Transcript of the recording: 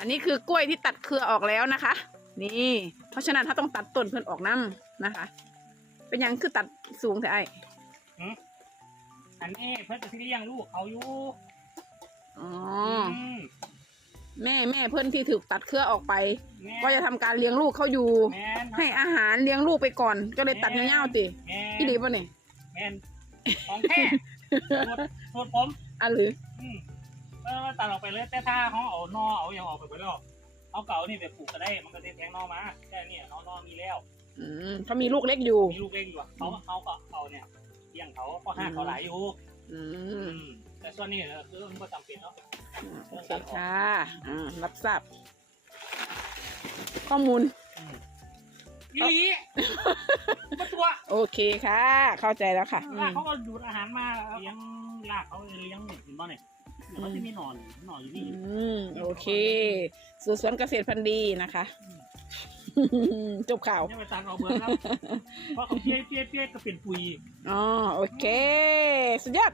อันนี้คือกล้วยที่ตัดเครือออกแล้วนะคะ นี่ เพราะฉะนั้นถ้าต้องตัดต้นเพื่อนออกน้ำนะคะ เป็นหยังคือตัดสูงแต่ไออันนี้เพื่อนจะเลี้ยงลูกเขาอยู่อ๋อมแม่แม่เพื่อนที่ถูกตัดเครือออกไปแม่ก็จะทำการเลี้ยงลูกเขาอยู่แม่นให้อาหารเลี้ยงลูกไปก่อน ก็เลยตัดเงี้ยวๆติแม่นพี่ดีป่ะเนี่ยแม่นของแท้สูตรสูตรผมอะหรือ อืมเออตัดออกไปเลยแต่ถ้าเขาเอานอเอาอย่างออกไปไปแล้วเอาเก่านี่ไปปลูกก็ได้ มันก็ได้แทงนอมาแค่เนี่ยนอนอมีแล้วอืมเขามีลูกเล็กอยู่มีลูกเล็กอยู่อะเขาเขาก็เอาเนี่ยเลี้ยงเขาเพราะห้าเขาหลายอยู่อือืมมแต่ส่วนนี้เนี่ยคือมันก็จำเป็นเนาะโอเคค่ะอ่ารับทราบข้อมูลอืมอีหลีมาตัว โอเคค่ะ เข้าใจแล้วค่ะอืลากมเขาก็ดูดอาหารมาเลี้ยงลากเขาเลี้ยงเห็นบ่เนี่ย เดี๋ยวมันจะมีหนอนหนอนอยู่นี่ อืมโอเค สู่สวนเกษตรพันธุ์ดีนะคะ จบข่าว เนี่ยไปตัดเอาเบอร์ครับ เพราะเขาเปี้ยเปี้ยเปี้ยก็เป็นปุ๋ย อ๋อ โอเค สุดยอด